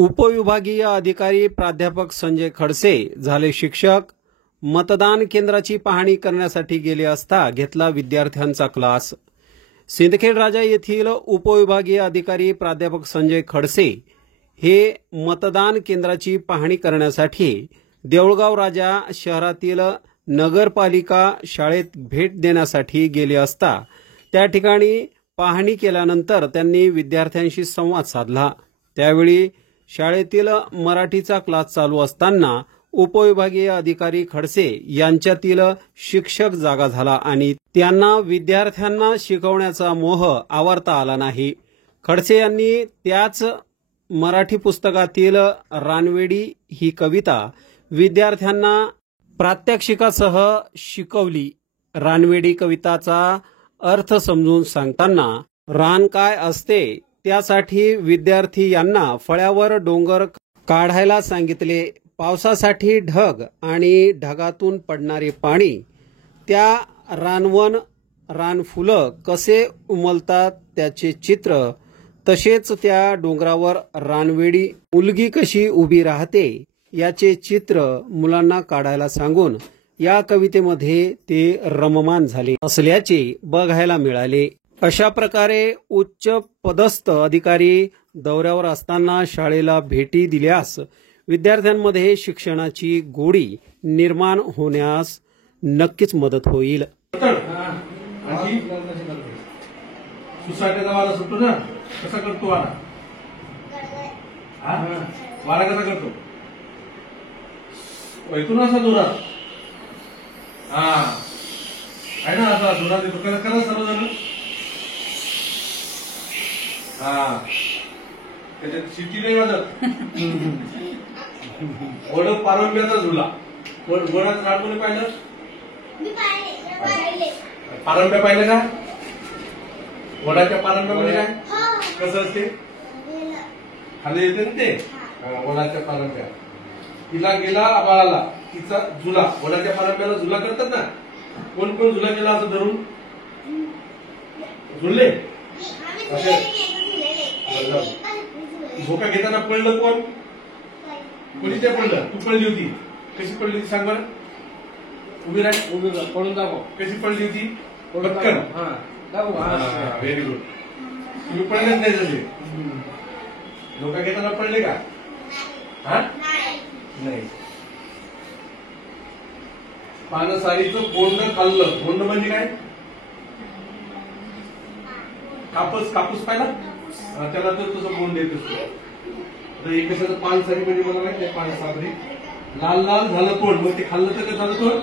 उपविभागीय अधिकारी प्राध्यापक संजय खडसे झाले शिक्षक। मतदान केंद्राची पाहणी करण्यासाठी गेले असता घेतला विद्यार्थ्यांचा क्लास। सिंदखेड राजा येथील उपविभागीय अधिकारी प्राध्यापक संजय खडसे हे मतदान केंद्राची पाहणी करण्यासाठी देऊळगाव राजा शहरातील नगरपालिका शाळेत भेट देण्यासाठी गेले असता त्या ठिकाणी पाहणी केल्यानंतर त्यांनी विद्यार्थ्यांशी संवाद साधला। त्यावेळी शाळेतील मराठीचा क्लास चालू असताना उपविभागीय अधिकारी खडसे यांच्यातील शिक्षक जागा झाला आणि त्यांना विद्यार्थ्यांना शिकवण्याचा मोह आवरता आला नाही। खडसे यांनी त्याच मराठी पुस्तकातील रानवेडी ही कविता विद्यार्थ्यांना प्रात्यक्षिकासह शिकवली। रानवेडी कविताचा अर्थ समजून सांगताना रान काय असते त्यासाठी विद्यार्थी यांना फळ्यावर डोंगर काढायला सांगितले। पावसासाठी ढग आणि ढगातून पडणारे पाणी, त्या रानवन रानफुलं कसे उमलतात त्याचे चित्र, तसेच त्या डोंगरावर रानवेडी मुलगी कशी उभी राहते याचे चित्र मुलांना काढायला सांगून या कवितेमध्ये ते रममान झाले असल्याचे बघायला मिळाले। अशा प्रकारे उच्च पदस्थ अधिकारी दौऱ्यावर असताना शाळेला भेटी दिल्यास विद्यार्थ्यांमध्ये शिक्षणाची गोडी निर्माण होण्यास नक्कीच मदत होईल। सुसाट्याचा वारा सुटतो ना, कसा करतो वारा? वारा कसा करतो? ऐकून असा जोरात आहे ना, असा जोरात येतो। करा सर्वजण त्याच्यात शिटी नाही वाजत। ओढ पारंब्याचा झुला, गोडाचं झाड कोणी पाहिलं? पारंब्या पाहिलं का? वडाच्या पारंब्यामध्ये काय कसं असते? खाली येते ना ते वडाच्या पारंब्या। तिला गेला आबाळाला तिचा झुला, वडाच्या पारंब्याला झुला करतात ना। कोण कोण झुला केला असं धरून झुलले? झोका घेताना पडलं कोण? कोणी ते पडलं? तू पडली होती। कशी पडली होती सांग बरं? उभी राह, उभी राह, पडून दाखव। कशी पडली होती? पटकन व्हेरी गुड। तुम्ही पडलेच नाही तसे? झोका घेताना पडले का? नाही। पानसारीचं बोंड खाल्लं। बोंड म्हणजे काय? कापूस पाहिला? त्याला तर तसं बोंड येत असतो। एक कशाचं पानसारी म्हणजे मला माहिती आहे, पानसारी लाल लाल झालं तोंड, मग ते खाल्लं तर काय झालं? तोंड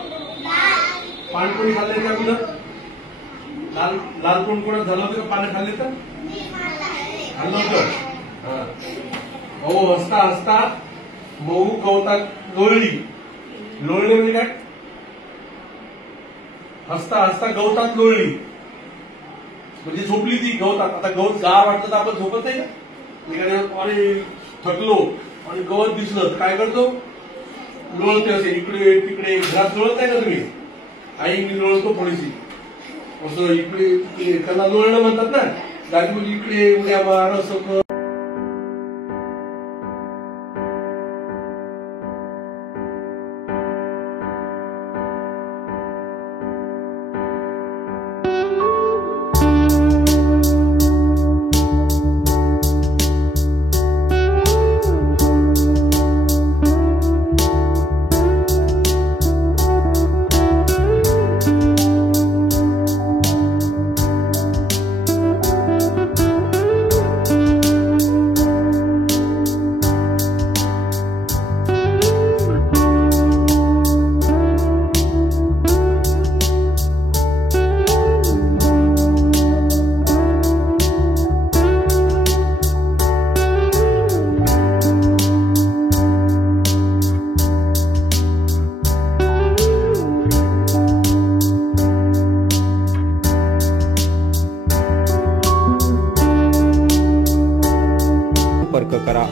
पान कोणी खाल्लंय का? मुलं लाल लाल तोंड कोणाच झालं होतं का? पानं खाल्ले तर खाल्लं होतं। भाऊ हसता हसता मऊ गवतात लोळली। लोळले म्हणजे काय? हसता हसता गवतात लोळली म्हणजे झोपली ती गवतात। आता गवत गार वाटतं तर आपण झोपत नाही का? अरे थकलो आणि गवत दिसलं काय करतो? लोळते असे इकडे तिकडे। घरात लोळत नाही का तुम्ही? आई मी लोळतो थोडीशी असं इकडे तिकडे, त्याला लोळणं म्हणतात ना। गाडी इकडे उड्या मार असं कर। संपर्क करा।